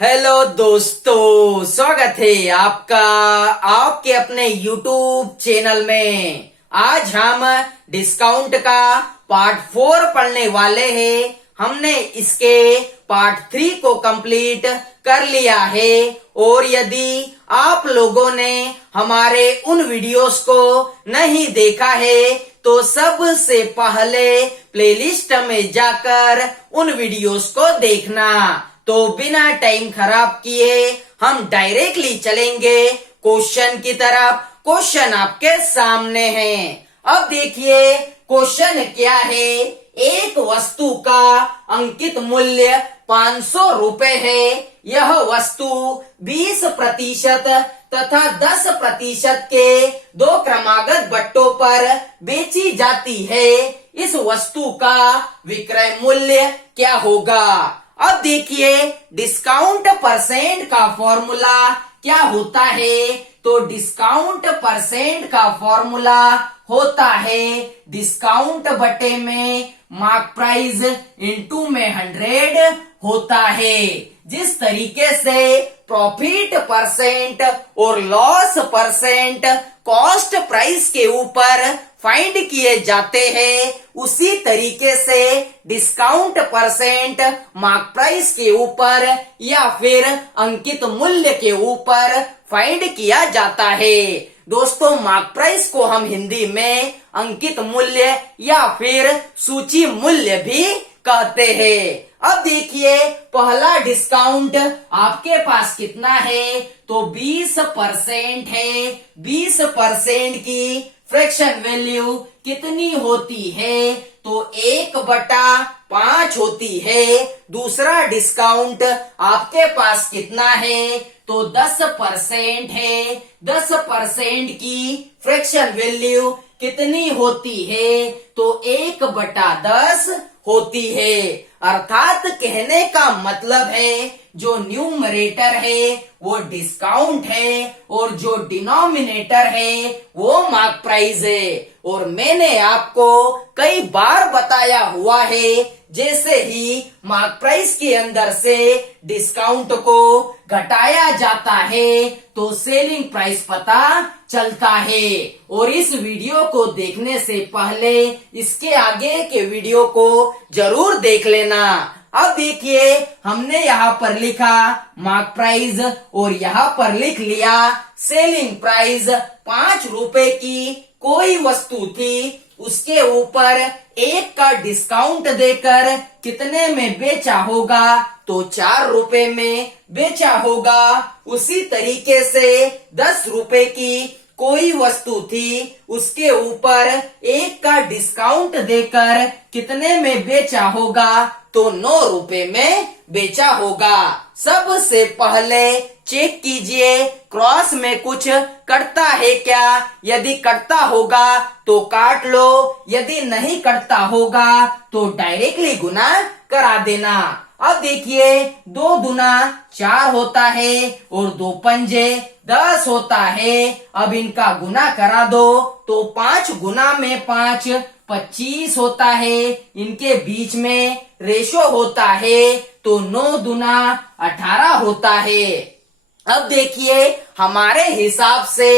Hello दोस्तों, स्वागत है आपका आपके अपने YouTube चैनल में। आज हम डिस्काउंट का पार्ट 4 पढ़ने वाले हैं। हमने इसके पार्ट 3 को कंप्लीट कर लिया है और यदि आप लोगों ने हमारे उन वीडियोस को नहीं देखा है तो सबसे पहले प्लेलिस्ट में जाकर उन वीडियोस को देखना। तो बिना टाइम खराब किए हम डायरेक्टली चलेंगे क्वेश्चन की तरफ। क्वेश्चन आपके सामने है। अब देखिए क्वेश्चन क्या है। एक वस्तु का अंकित मूल्य 500 रुपए है। यह वस्तु 20% तथा 10% के दो क्रमागत बट्टों पर बेची जाती है। इस वस्तु का विक्रय मूल्य क्या होगा? अब देखिए डिस्काउंट परसेंट का फॉर्मूला क्या होता है। तो डिस्काउंट परसेंट का फॉर्मूला होता है डिस्काउंट बटे में मार्क प्राइस इंटू में 100 होता है। जिस तरीके से प्रॉफिट परसेंट और लॉस परसेंट कॉस्ट प्राइस के ऊपर फाइंड किए जाते हैं, उसी तरीके से डिस्काउंट परसेंट मार्क प्राइस के ऊपर या फिर अंकित मूल्य के ऊपर फाइंड किया जाता है। दोस्तों, मार्क प्राइस को हम हिंदी में अंकित मूल्य या फिर सूची मूल्य भी कहते हैं। अब देखिए पहला डिस्काउंट आपके पास कितना है। तो 20% है। 20% की फ्रैक्शन वैल्यू कितनी होती है? तो 1/5 होती है। दूसरा डिस्काउंट आपके पास कितना है? तो 10% है। 10% की फ्रैक्शन वैल्यू कितनी होती है? तो 1/10 होती है। अर्थात कहने का मतलब है जो न्यूमरेटर है वो डिस्काउंट है और जो डिनोमिनेटर है वो मार्क प्राइस है। और मैंने आपको कई बार बताया हुआ है जैसे ही मार्क प्राइस के अंदर से डिस्काउंट को घटाया जाता है तो सेलिंग प्राइस पता चलता है। और इस वीडियो को देखने से पहले इसके आगे के वीडियो को जरूर देख लेना। अब देखिए हमने यहाँ पर लिखा मार्क प्राइस और यहाँ पर लिख लिया सेलिंग प्राइस। 5 रुपए की कोई वस्तु थी, उसके ऊपर 1 का डिस्काउंट देकर कितने में बेचा होगा? तो 4 रुपए में बेचा होगा। उसी तरीके से 10 रुपए की कोई वस्तु थी, उसके ऊपर 1 का डिस्काउंट देकर कितने में बेचा होगा? तो 9 रुपए में बेचा होगा। सबसे पहले चेक कीजिए क्रॉस में कुछ कटता है क्या। यदि कटता होगा तो काट लो, यदि नहीं कटता होगा तो डायरेक्टली गुना करा देना। अब देखिए 2 दूना 4 होता है और 2 पंजे 10 होता है। अब इनका गुना करा दो तो 5 गुना में 5 25 होता है। इनके बीच में रेशो होता है तो 9 दूना 18 होता है। अब देखिए हमारे हिसाब से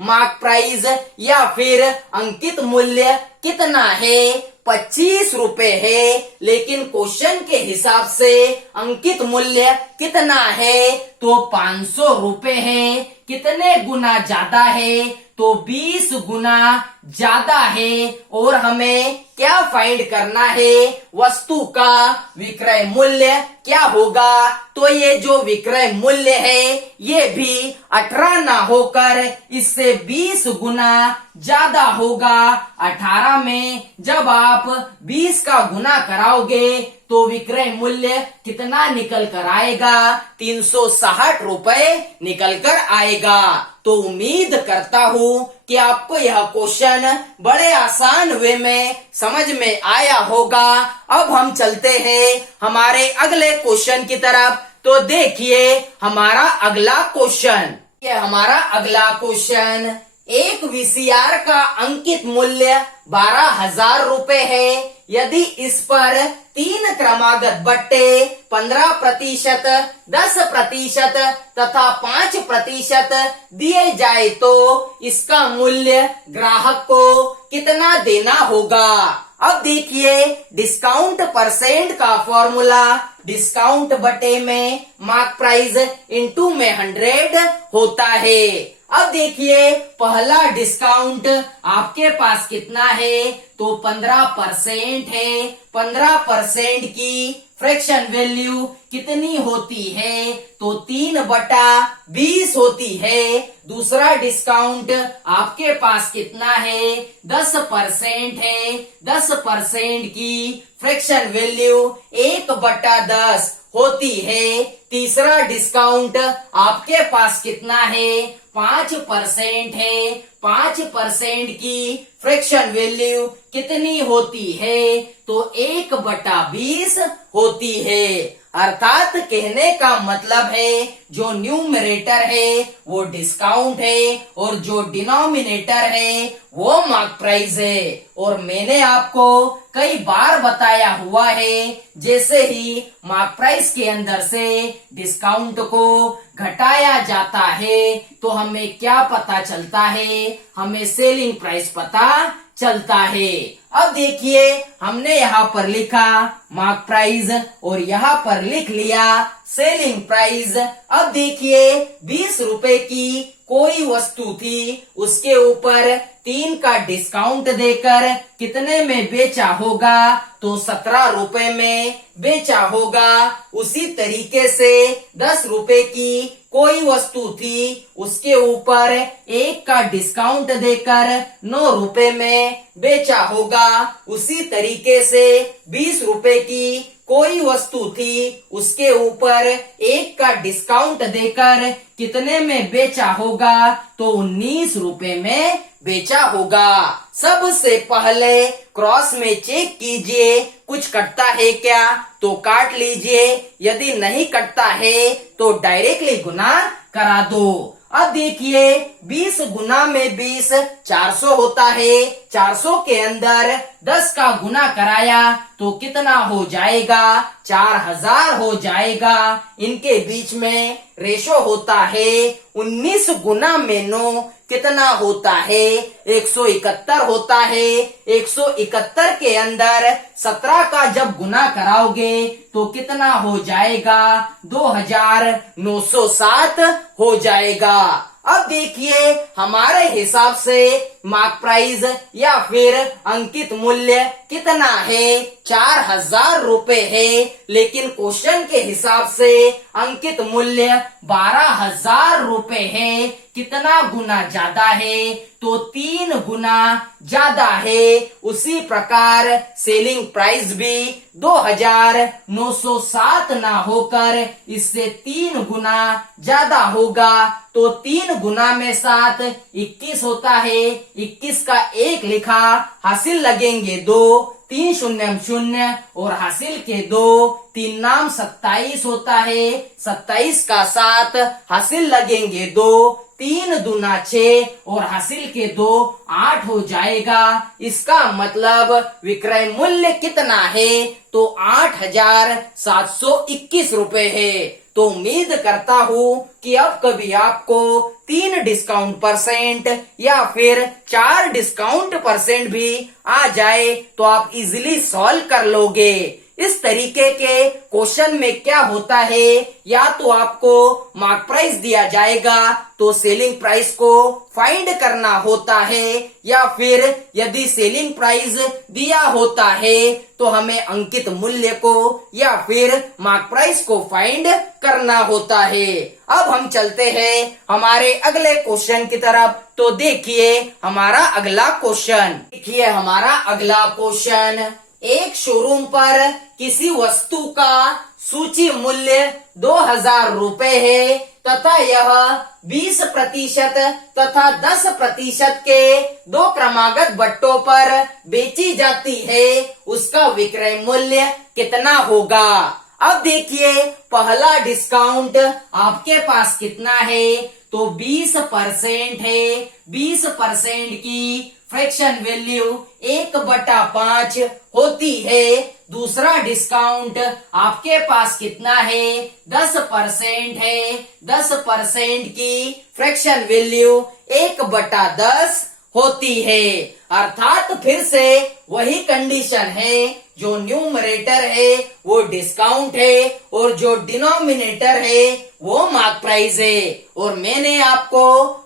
मार्क प्राइस या फिर अंकित मूल्य कितना है? 25 रुपए है। लेकिन क्वेश्चन के हिसाब से अंकित मूल्य कितना है? तो 500 रुपए है। कितने गुना ज्यादा है? तो 20 गुना ज्यादा है। और हमें क्या फाइंड करना है? वस्तु का विक्रय मूल्य क्या होगा? तो ये जो विक्रय मूल्य है ये भी 18 ना होकर इससे 20 गुना ज्यादा होगा। 18 में जब आप 20 का गुना कराओगे तो विक्रय मूल्य कितना निकल कर आएगा? 360 रुपए निकल कर आएगा। तो उम्मीद करता हूँ कि आपको यह क्वेश्चन बड़े आसान वे में समझ में आया होगा। अब हम चलते हैं हमारे अगले क्वेश्चन की तरफ। तो देखिए हमारा अगला क्वेश्चन, ये हमारा अगला क्वेश्चन। एक वीसीआर का अंकित मूल्य 12,000 रुपए है। यदि इस पर 3 क्रमागत बट्टे 15%, 10% तथा 5% दिए जाए तो इसका मूल्य ग्राहक को कितना देना होगा। अब देखिए डिस्काउंट परसेंट का फॉर्मूला डिस्काउंट बटे में मार्क प्राइस इंटू में 100 होता है। अब देखिए पहला डिस्काउंट आपके पास कितना है, तो 15% है। 15% की फ्रैक्शन वैल्यू कितनी होती है, तो 3/20 होती है। दूसरा डिस्काउंट आपके पास कितना है, 10% है। 10% की फ्रैक्शन वैल्यू 1/10 होती है। तीसरा डिस्काउंट आपके पास कितना है, 5% है। 5% की फ्रैक्शन वैल्यू कितनी होती है, तो 1/20 होती है। अर्थात कहने का मतलब है जो न्यूमरेटर है वो डिस्काउंट है और जो डिनोमिनेटर है वो मार्क प्राइस है। और मैंने आपको कई बार बताया हुआ है जैसे ही मार्क प्राइस के अंदर से डिस्काउंट को घटाया जाता है तो हमें क्या पता चलता है, हमें सेलिंग प्राइस पता चलता है। अब देखिए हमने यहाँ पर लिखा मार्क प्राइस और यहाँ पर लिख लिया सेलिंग प्राइस। अब देखिए 20 रुपए की कोई वस्तु थी, उसके ऊपर 3 का डिस्काउंट देकर कितने में बेचा होगा, तो 17 रुपए में बेचा होगा। उसी तरीके से 10 रुपए की कोई वस्तु थी, उसके ऊपर 1 का डिस्काउंट देकर 9 रुपए में बेचा होगा। उसी तरीके से 20 रुपए की कोई वस्तु थी, उसके ऊपर 1 का डिस्काउंट देकर कितने में बेचा होगा, तो 19 रुपए में बेचा होगा। सबसे पहले क्रॉस में चेक कीजिए कुछ कटता है क्या, तो काट लीजिए। यदि नहीं कटता है तो डायरेक्टली गुना करा दो। अब देखिए 20 गुना में 20 400 होता है। 400 के अंदर 10 का गुना कराया तो कितना हो जाएगा, 4000 हो जाएगा। इनके बीच में रेशो होता है 19 गुना में 9 कितना होता है, 171 होता है। 171 के अंदर 17 का जब गुना कराओगे तो कितना हो जाएगा, 2907 हो जाएगा। अब देखिए हमारे हिसाब से मार्क प्राइस या फिर अंकित मूल्य कितना है, 4000 रुपए है। लेकिन क्वेश्चन के हिसाब से अंकित मूल्य 12,000 रुपए है। कितना गुना ज्यादा है, तो 3 गुना ज्यादा है। उसी प्रकार सेलिंग प्राइस भी 2907 ना होकर इससे 3 गुना ज्यादा होगा। तो 3 गुना में 7 21 होता है। 21 का 1 लिखा, हासिल लगेंगे 2, 3 शून्य शून्य और हासिल के 2, 3 नाम 27 होता है। 27 का 7 हासिल लगेंगे 2, 3 दूना 6 और हासिल के 2 8 हो जाएगा। इसका मतलब विक्रय मूल्य कितना है, तो 8,721 रुपए है। तो उम्मीद करता हूँ कि अब कभी आपको 3 डिस्काउंट परसेंट या फिर 4 डिस्काउंट परसेंट भी आ जाए तो आप इजीली सॉल्व कर लोगे। इस तरीके के क्वेश्चन में क्या होता है, या तो आपको मार्क प्राइस दिया जाएगा तो सेलिंग प्राइस को फाइंड करना होता है, या फिर यदि सेलिंग प्राइस दिया होता है तो हमें अंकित मूल्य को या फिर मार्क प्राइस को फाइंड करना होता है। अब हम चलते हैं हमारे अगले क्वेश्चन की तरफ। तो देखिए हमारा अगला क्वेश्चन, देखिए हमारा अगला क्वेश्चन, एक शोरूम पर किसी वस्तु का सूची मूल्य 2000 रुपए है तथा यह 20% तथा 10% के 2 क्रमागत बट्टों पर बेची जाती है, उसका विक्रय मूल्य कितना होगा। अब देखिए पहला डिस्काउंट आपके पास कितना है, तो 20% है। 20% की फ्रैक्शन वैल्यू 1/5 होती है। दूसरा डिस्काउंट आपके पास कितना है? 10% है। 10% की फ्रैक्शन वैल्यू 1/10 होती है। अर्थात फिर से वही कंडीशन है, जो न्यूमरेटर है वो डिस्काउंट है और जो डिनोमिनेटर है वो मार्क प्राइस है। और मैंने आपको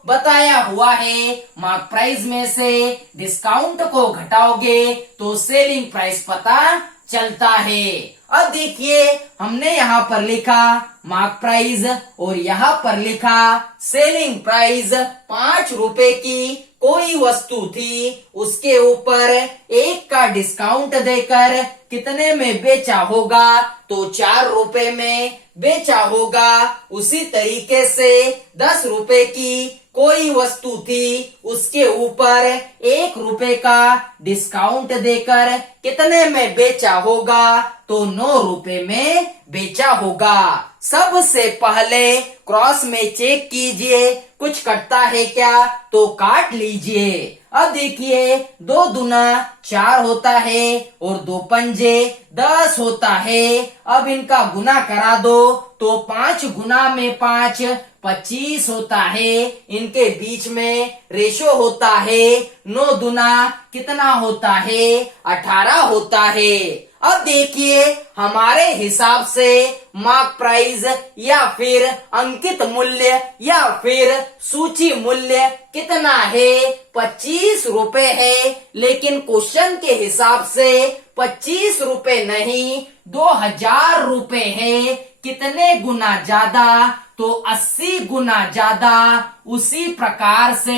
बताया हुआ है, मार्क प्राइस में से डिस्काउंट को घटाओगे तो सेलिंग प्राइस पता चलता है। अब देखिए, हमने यहाँ पर लिखा मार्क प्राइस और यहाँ पर लिखा सेलिंग प्राइस। 5 रुपए की कोई वस्तु थी, उसके ऊपर 1 का डिस्काउंट देकर कितने में बेचा होगा? तो 4 रुपए में बेचा होगा। उसी तरीके से 10 रुपए की कोई वस्तु थी, उसके ऊपर 1 रुपए का डिस्काउंट देकर कितने में बेचा होगा? तो 9 रुपए में बेचा होगा। सबसे पहले क्रॉस में चेक कीजिए, कुछ कटता है क्या? तो काट लीजिए। अब देखिए, 2 दूना 4 होता है और 2 पंजे 10 होता है। अब इनका गुना करा दो तो 5 गुना में 5 25 होता है। इनके बीच में रेशो होता है। 9 दूना कितना होता है? 18 होता है। अब देखिए, हमारे हिसाब से मार्क प्राइस या फिर अंकित मूल्य या फिर सूची मूल्य कितना है? 25 रुपए है। लेकिन क्वेश्चन के हिसाब से 25 रुपए नहीं, 2000 रुपए है। कितने गुना ज्यादा? तो 80 गुना ज्यादा। उसी प्रकार से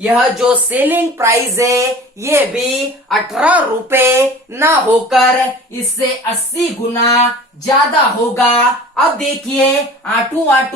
यह जो सेलिंग प्राइस है ये भी 18 रुपए न होकर इससे 80 गुना ज्यादा होगा। अब देखिए, 8 8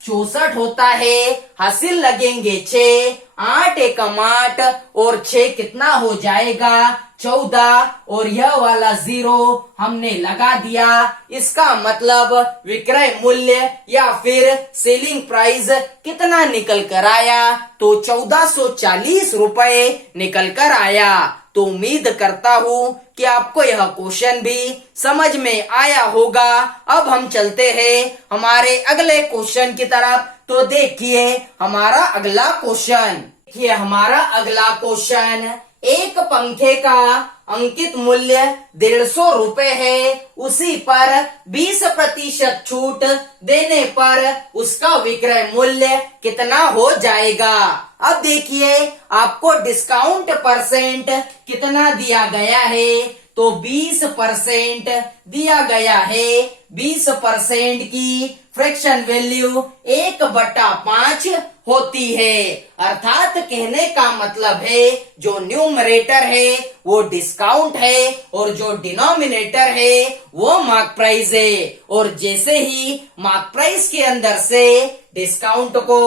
64 होता है। हासिल लगेंगे 6, 8 एकम 8 और 6 कितना हो जाएगा? 14। और यह वाला 0 हमने लगा दिया। इसका मतलब विक्रय मूल्य या फिर सेलिंग प्राइस कितना निकल कर आया? तो 1440 रुपए निकल कर आया। तो उम्मीद करता हूँ कि आपको यह क्वेश्चन भी समझ में आया होगा। अब हम चलते हैं हमारे अगले क्वेश्चन की तरफ। तो देखिए हमारा अगला क्वेश्चन। देखिए हमारा अगला क्वेश्चन, एक पंखे का अंकित मूल्य 150 रुपए है। उसी पर 20% छूट देने पर उसका विक्रय मूल्य कितना हो जाएगा? अब देखिए, आपको डिस्काउंट परसेंट कितना दिया गया है? तो 20% दिया गया है। 20% की फ्रैक्शन वैल्यू 1/5 होती है। अर्थात कहने का मतलब है, जो न्यूमरेटर है वो डिस्काउंट है और जो डिनोमिनेटर है वो मार्क प्राइस है। और जैसे ही मार्क प्राइस के अंदर से डिस्काउंट को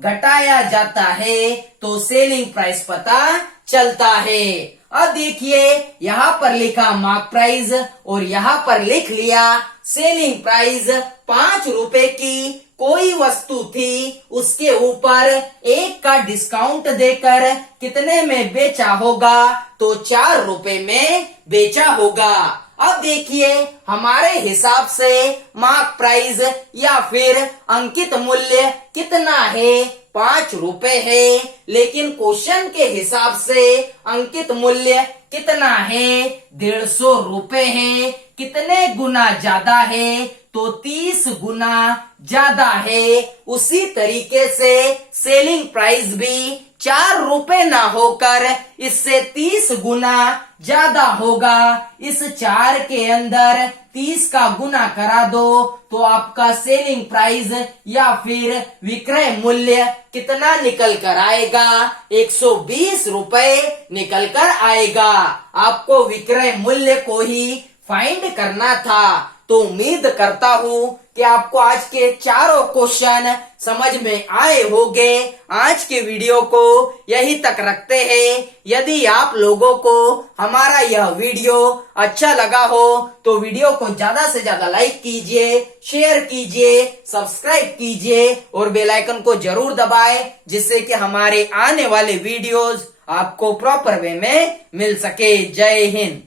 घटाया जाता है तो सेलिंग प्राइस पता चलता है। अब देखिए, यहाँ पर लिखा मार्क प्राइस और यहाँ पर लिख लिया सेलिंग प्राइस। 5 रुपए की कोई वस्तु थी, उसके ऊपर 1 का डिस्काउंट देकर कितने में बेचा होगा? तो 4 रुपए में बेचा होगा। अब देखिए, हमारे हिसाब से मार्क प्राइस या फिर अंकित मूल्य कितना है? 5 रुपए है। लेकिन क्वेश्चन के हिसाब से अंकित मूल्य कितना है? 150 रुपए है। कितने गुना ज्यादा है? तो 30 गुना ज्यादा है। उसी तरीके से सेलिंग प्राइस भी 4 रुपए ना होकर इससे 30 गुना ज्यादा होगा। इस 4 के अंदर 30 का गुना करा दो तो आपका सेलिंग प्राइस या फिर विक्रय मूल्य कितना निकल कर आएगा? 120 रुपए निकल कर आएगा। आपको विक्रय मूल्य को ही फाइंड करना था। तो उम्मीद करता हूँ कि आपको आज के चारों क्वेश्चन समझ में आए होंगे। आज के वीडियो को यहीं तक रखते हैं। यदि आप लोगों को हमारा यह वीडियो अच्छा लगा हो तो वीडियो को ज्यादा से ज्यादा लाइक कीजिए, शेयर कीजिए, सब्सक्राइब कीजिए और बेल आइकन को जरूर दबाएं, जिससे कि हमारे आने वाले वीडियोस आपको प्रॉपर वे में मिल सके। जय हिंद।